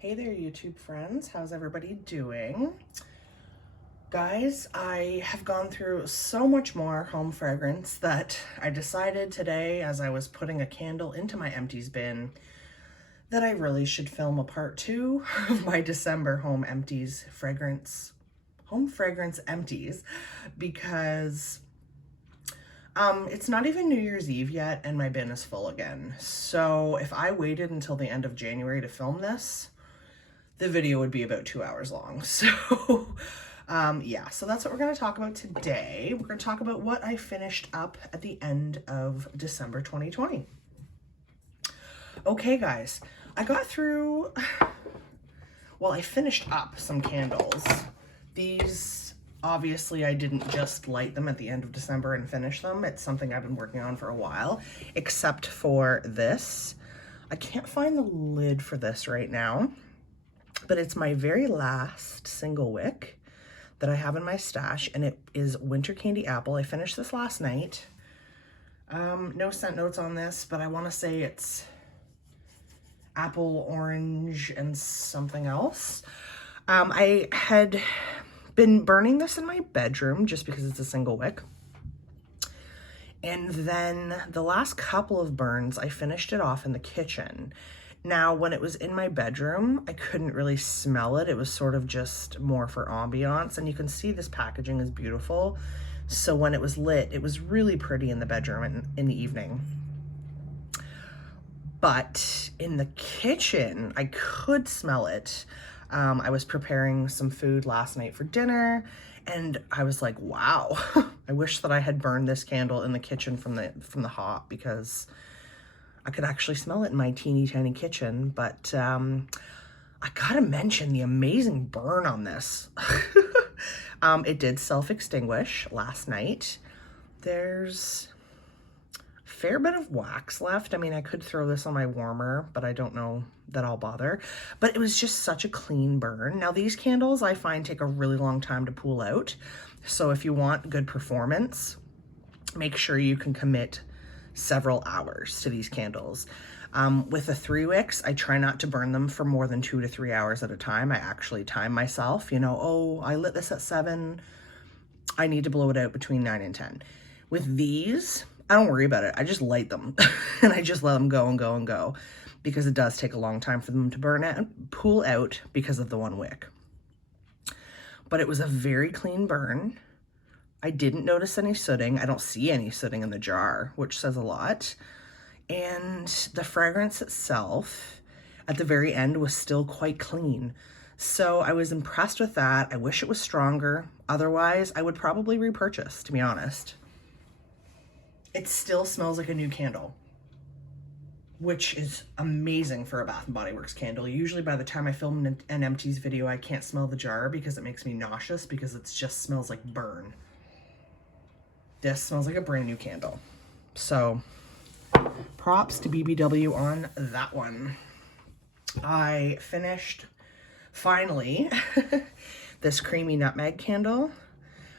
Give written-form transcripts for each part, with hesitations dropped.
Hey there, YouTube friends. How's everybody doing? Guys, I have gone through so much more home fragrance that I decided today, as I was putting a candle into my empties bin, that I really should film a part 2 of my December home fragrance empties, because it's not even New Year's Eve yet and my bin is full again. So if I waited until the end of January to film this, the video would be about 2 hours long. So yeah, so that's what we're going to talk about today. We're going to talk about what I finished up at the end of December 2020. Okay, guys, I got through, well, I finished up some candles. These, obviously, I didn't just light them at the end of December and finish them. It's something I've been working on for a while, except for this. I can't find the lid for this right now, but it's my very last single wick that I have in my stash, and it is Winter Candy Apple. I finished this last night. No scent notes on this, but I want to say it's apple, orange, and something else. I had been burning this in my bedroom just because it's a single wick. And then the last couple of burns, I finished it off in the kitchen. Now, when it was in my bedroom, I couldn't really smell it. It was sort of just more for ambiance. And you can see this packaging is beautiful. So when it was lit, it was really pretty in the bedroom in the evening. But in the kitchen, I could smell it. I was preparing some food last night for dinner, and I was like, wow, I wish that I had burned this candle in the kitchen from the hop, because I could actually smell it in my teeny tiny kitchen. But I gotta mention the amazing burn on this. It did self-extinguish last night. There's a fair bit of wax left. I mean, I could throw this on my warmer, but I don't know that I'll bother. But it was just such a clean burn. Now, these candles I find take a really long time to pull out. So if you want good performance, make sure you can commit several hours to these candles. With the 3 wicks, I try not to burn them for more than 2 to 3 hours at a time. I actually time myself, you know, oh, I lit this at 7. I need to blow it out between 9 and 10. With these, I don't worry about it. I just light them and I just let them go and go and go, because it does take a long time for them to burn out and pull out because of the 1 wick. But it was a very clean burn. I didn't notice any sooting. I don't see any sooting in the jar, which says a lot. And the fragrance itself at the very end was still quite clean. So I was impressed with that. I wish it was stronger. Otherwise, I would probably repurchase, to be honest. It still smells like a new candle, which is amazing for a Bath & Body Works candle. Usually by the time I film an Empties video, I can't smell the jar because it makes me nauseous, because it just smells like burn. This smells like a brand new candle. So props to BBW on that one. I finished, finally, this creamy nutmeg candle.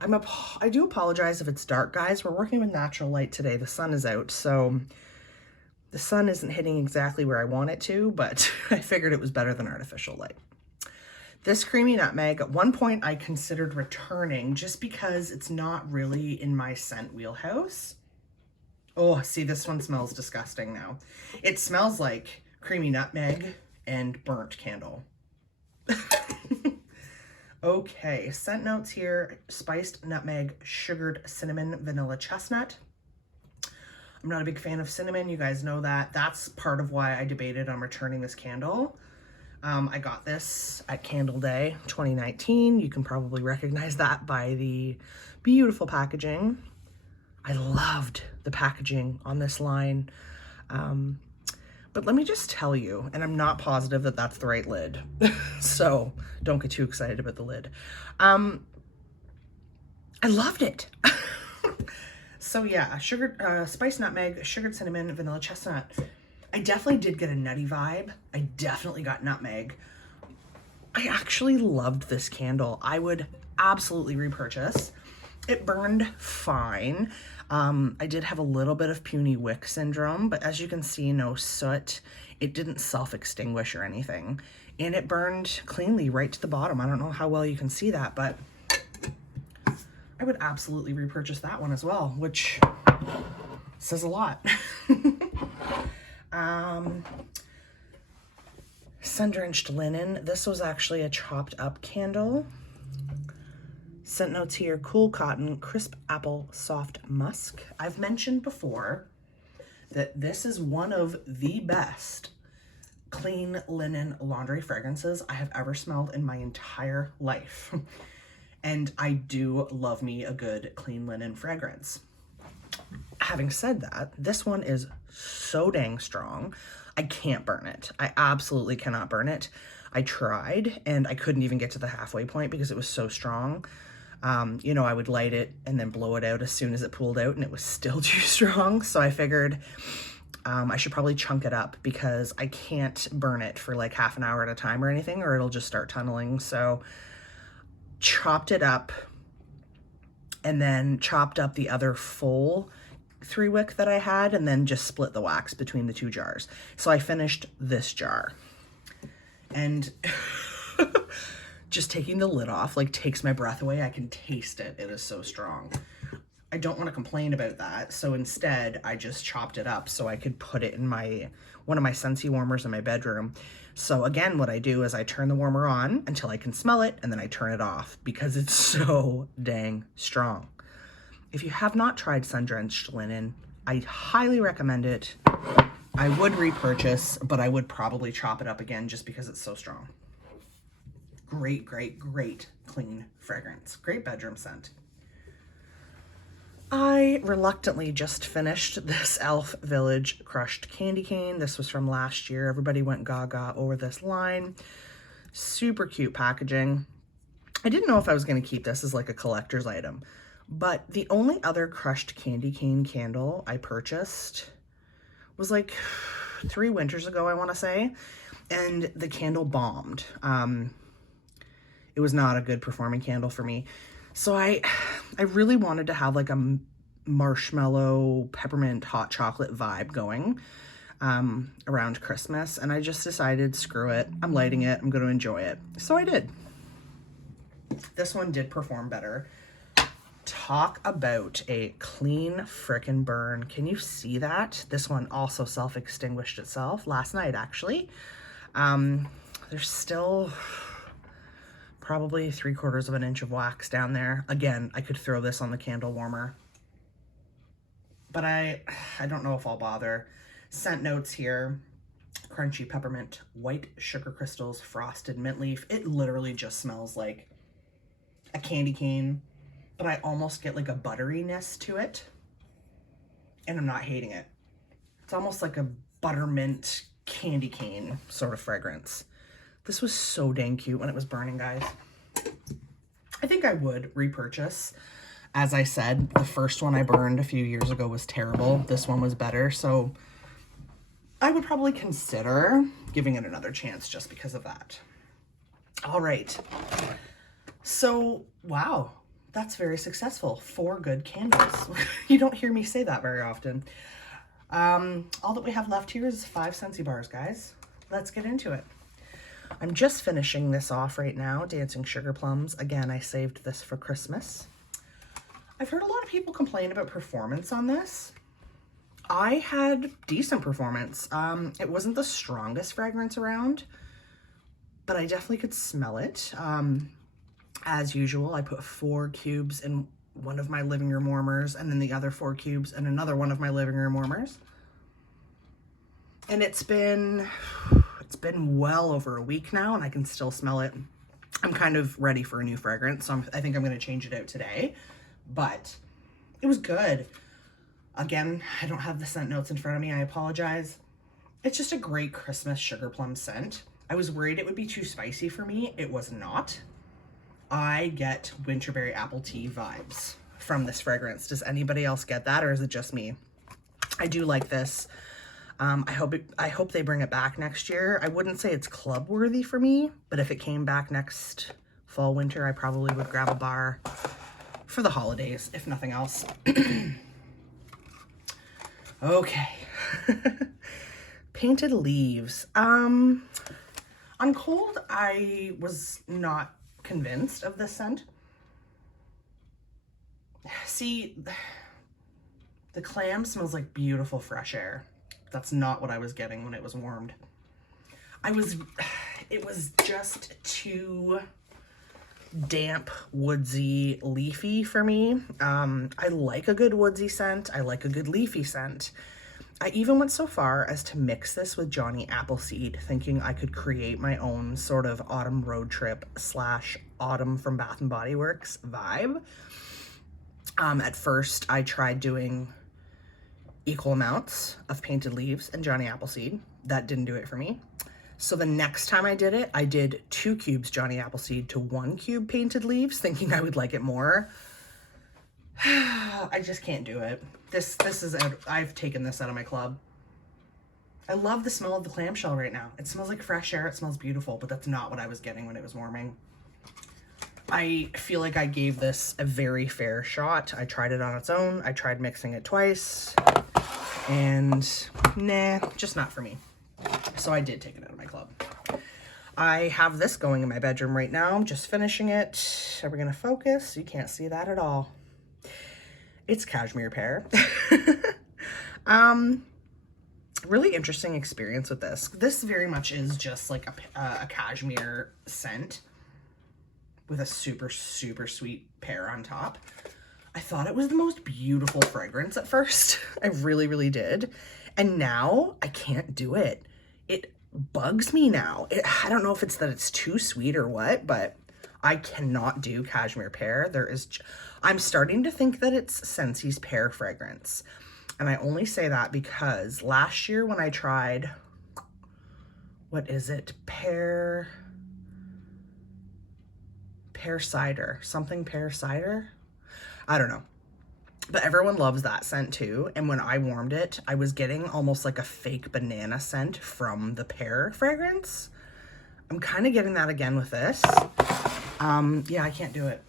I do apologize if it's dark, guys. We're working with natural light today. The sun is out, so the sun isn't hitting exactly where I want it to, but I figured it was better than artificial light. This creamy nutmeg, at one point I considered returning just because it's not really in my scent wheelhouse. Oh, see, this one smells disgusting now. It smells like creamy nutmeg and burnt candle. Okay, scent notes here: spiced nutmeg, sugared cinnamon, vanilla chestnut. I'm not a big fan of cinnamon. You guys know that. That's part of why I debated on returning this candle. I got this at Candle Day 2019. You can probably recognize that by the beautiful packaging. I loved the packaging on this line. But let me just tell you, and I'm not positive that that's the right lid, so don't get too excited about the lid. I loved it. So yeah, spiced nutmeg, sugared cinnamon, vanilla chestnut. I definitely did get a nutty vibe. I definitely got nutmeg. I actually loved this candle. I would absolutely repurchase. It burned fine. I did have a little bit of puny wick syndrome, but as you can see, no soot. it didn't self-extinguish or anything. And it burned cleanly right to the bottom. I don't know how well you can see that, but I would absolutely repurchase that one as well, which says a lot. Sun-drenched linen. This was actually a chopped up candle. Scent notes here: cool cotton, crisp apple, soft musk. I've mentioned before that this is one of the best clean linen laundry fragrances I have ever smelled in my entire life. And I do love me a good clean linen fragrance. Having said that, this one is so dang strong. I can't burn it. I absolutely cannot burn it. I tried and I couldn't even get to the halfway point because it was so strong. You know, I would light it and then blow it out as soon as it pulled out, and it was still too strong. So I figured I should probably chunk it up because I can't burn it for like half an hour at a time or anything, or it'll just start tunneling. So chopped it up and then chopped up the other full 3-wick that I had and then just split the wax between the 2 jars. So I finished this jar, and just taking the lid off like takes my breath away. I can taste it. It is so strong. I don't want to complain about that. So instead I just chopped it up so I could put it in one of my Scentsy warmers in my bedroom. So again, what I do is I turn the warmer on until I can smell it, and then I turn it off because it's so dang strong. If you have not tried sun-drenched linen, I highly recommend it. I would repurchase, but I would probably chop it up again just because it's so strong. Great, great, great clean fragrance. Great bedroom scent. I reluctantly just finished this Elf Village crushed candy cane. This was from last year. Everybody went gaga over this line. Super cute packaging. I didn't know if I was going to keep this as like a collector's item, but the only other crushed candy cane candle I purchased was like 3 winters ago, I want to say, and the candle bombed. It was not a good performing candle for me. So I really wanted to have like a marshmallow, peppermint, hot chocolate vibe going around Christmas. And I just decided, screw it. I'm lighting it. I'm going to enjoy it. So I did. This one did perform better. Talk about a clean frickin' burn. Can you see that? This one also self-extinguished itself last night, actually. There's still probably 3/4 of an inch of wax down there. Again, I could throw this on the candle warmer, but I don't know if I'll bother. Scent notes here: crunchy peppermint, white sugar crystals, frosted mint leaf. It literally just smells like a candy cane, but I almost get like a butteriness to it, and I'm not hating it. It's almost like a buttermint candy cane sort of fragrance. This was so dang cute when it was burning, guys. I think I would repurchase. As I said, the first one I burned a few years ago was terrible. This one was better, so I would probably consider giving it another chance just because of that. All right. So, wow, that's very successful. 4 good candles. You don't hear me say that very often. All that we have left here is 5 Scentsy bars, guys. Let's get into it. I'm just finishing this off right now, Dancing Sugar Plums. Again, I saved this for Christmas. I've heard a lot of people complain about performance on this. I had decent performance. It wasn't the strongest fragrance around, but I definitely could smell it. As usual, I put 4 cubes in one of my living room warmers, and then the other 4 cubes in another one of my living room warmers. And it's been well over a week now, and I can still smell it. I'm kind of ready for a new fragrance, so I think I'm going to change it out today. But it was good. Again, I don't have the scent notes in front of me. I apologize. It's just a great Christmas sugar plum scent. I was worried it would be too spicy for me. It was not. I get winterberry apple tea vibes from this fragrance. Does anybody else get that, or is it just me? I do like this. I hope they bring it back next year. I wouldn't say it's club worthy for me, but if it came back next fall, winter, I probably would grab a bar for the holidays, if nothing else. Okay. Painted leaves. On cold, I was not convinced of this scent. See, the clam smells like beautiful fresh air. That's not what I was getting when it was warmed. It was just too damp, woodsy, leafy for me. I like a good woodsy scent. I like a good leafy scent. I even went so far as to mix this with Johnny Appleseed, thinking I could create my own sort of autumn road trip / autumn from Bath & Body Works vibe. At first, I tried doing equal amounts of Painted Leaves and Johnny Appleseed. That didn't do it for me. So the next time I did it, I did 2 cubes Johnny Appleseed to 1 cube Painted Leaves, thinking I would like it more. I just can't do it. This is out. I've taken this out of my club. I love the smell of the clamshell right now. It smells like fresh air. It smells beautiful, but that's not what I was getting when it was warming. I feel like I gave this a very fair shot. I tried it on its own. I tried mixing it twice, and nah, just not for me. So I did take it out of my club. I have this going in my bedroom right now. I'm just finishing it. Are we gonna focus? You can't see that at all. It's cashmere pear. Really interesting experience with this. This very much is just like a cashmere scent with a super, super sweet pear on top. I thought it was the most beautiful fragrance at first. I really, really did. And now I can't do it. It bugs me now. I don't know if it's that it's too sweet or what, but I cannot do cashmere pear. I'm starting to think that it's Scentsy's pear fragrance. And I only say that because last year when I tried, what is it? Pear cider, something pear cider. I don't know. But everyone loves that scent too. And when I warmed it, I was getting almost like a fake banana scent from the pear fragrance. I'm kind of getting that again with this. Yeah, I can't do it.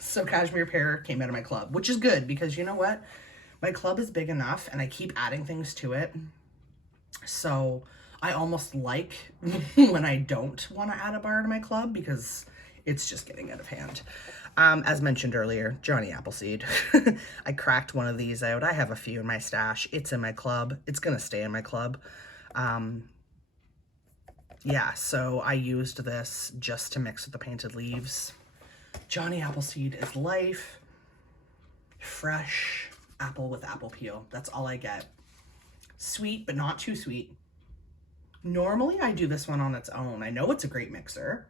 So cashmere pear came out of my club, which is good because you know what? My club is big enough and I keep adding things to it. So I almost like when I don't want to add a bar to my club because it's just getting out of hand. As mentioned earlier, Johnny Appleseed. I cracked one of these out. I have a few in my stash. It's in my club. It's going to stay in my club. Yeah, so I used this just to mix with the Painted Leaves. Johnny Appleseed is life. Fresh apple with apple peel. That's all I get. Sweet, but not too sweet. Normally, I do this one on its own. I know it's a great mixer,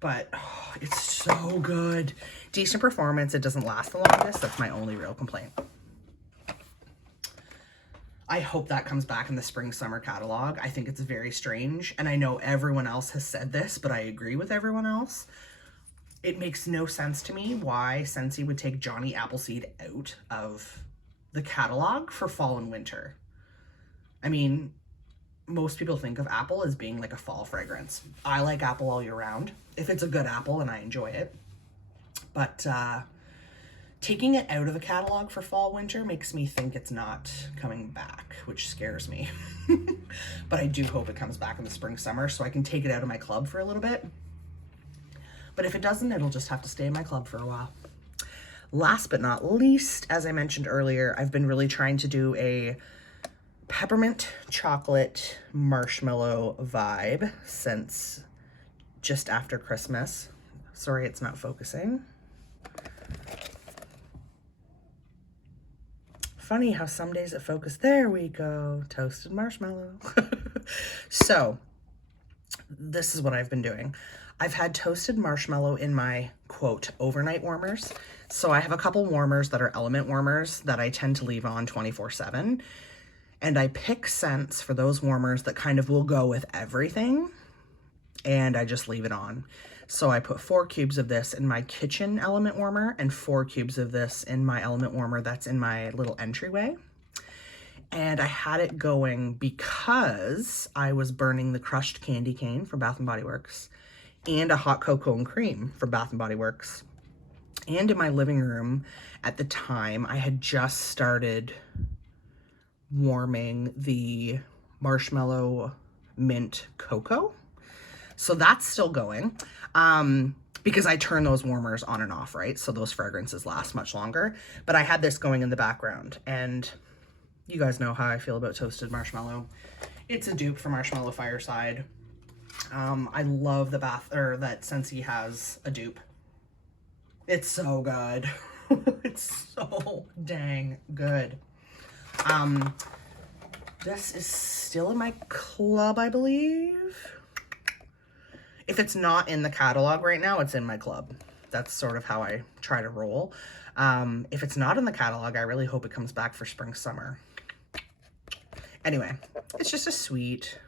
but oh, it's so good. Decent performance. It doesn't last the longest. That's my only real complaint. I hope that comes back in the spring summer catalog. I think it's very strange. And I know everyone else has said this, but I agree with everyone else. It makes no sense to me why Scentsy would take Johnny Appleseed out of the catalog for fall and winter. I mean, most people think of apple as being like a fall fragrance. I like apple all year round. If it's a good apple and I enjoy it. But taking it out of the catalog for fall, winter makes me think it's not coming back, which scares me. But I do hope it comes back in the spring, summer so I can take it out of my club for a little bit. But if it doesn't, it'll just have to stay in my club for a while. Last but not least, as I mentioned earlier, I've been really trying to do a peppermint chocolate marshmallow vibe since just after Christmas. Sorry, it's not focusing. Funny how some days it focuses. There we go. Toasted marshmallow. So this is what I've been doing. I've had toasted marshmallow in my, quote, overnight warmers. So I have a couple warmers that are element warmers that I tend to leave on 24/7. And I pick scents for those warmers that kind of will go with everything. And I just leave it on. So I put 4 cubes of this in my kitchen element warmer and 4 cubes of this in my element warmer that's in my little entryway. And I had it going because I was burning the crushed candy cane from Bath & Body Works and a hot cocoa and cream from Bath & Body Works. And in my living room at the time, I had just started warming the marshmallow mint cocoa. So that's still going. Because I turn those warmers on and off, right? So those fragrances last much longer. But I had this going in the background, and you guys know how I feel about toasted marshmallow. It's a dupe for Marshmallow Fireside. I love the that Scentsy has a dupe. It's so good. It's so dang good. This is still in my club, I believe. If it's not in the catalog right now, it's in my club. That's sort of how I try to roll. If it's not in the catalog, I really hope it comes back for spring, summer. Anyway, it's just a sweet,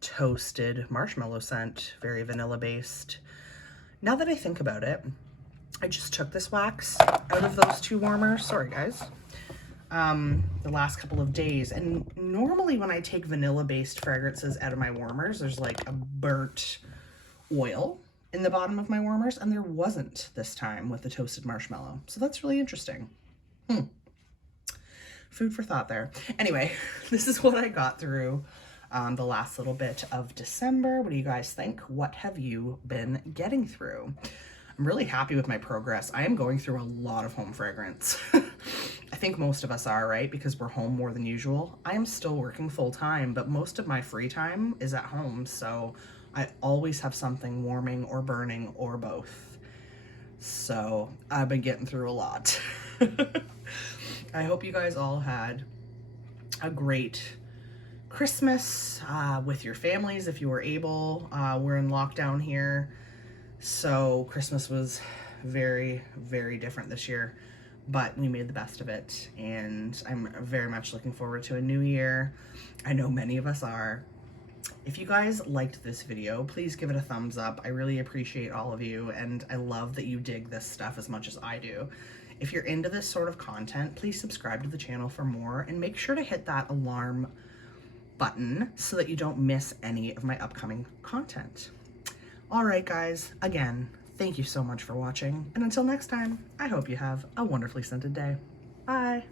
toasted marshmallow scent, very vanilla based. Now that I think about it, I just took this wax out of those two warmers. Sorry, guys. The last couple of days, and normally when I take vanilla based fragrances out of my warmers, there's like a burnt oil in the bottom of my warmers, and there wasn't this time with the toasted marshmallow. So that's really interesting. Food for thought there. Anyway, this is what I got through the last little bit of December. What do you guys think? What have you been getting through? I'm really happy with my progress. I am going through a lot of home fragrance. I think most of us are, right? Because we're home more than usual. I am still working full time, but most of my free time is at home. So I always have something warming or burning or both. So I've been getting through a lot. I hope you guys all had a great Christmas with your families if you were able. We're in lockdown here. So Christmas was very, very different this year, but we made the best of it, and I'm very much looking forward to a new year. I know many of us are. If you guys liked this video, please give it a thumbs up. I really appreciate all of you, and I love that you dig this stuff as much as I do. If you're into this sort of content, please subscribe to the channel for more, and make sure to hit that alarm button so that you don't miss any of my upcoming content. All right, guys, again, thank you so much for watching, and until next time, I hope you have a wonderfully scented day. Bye.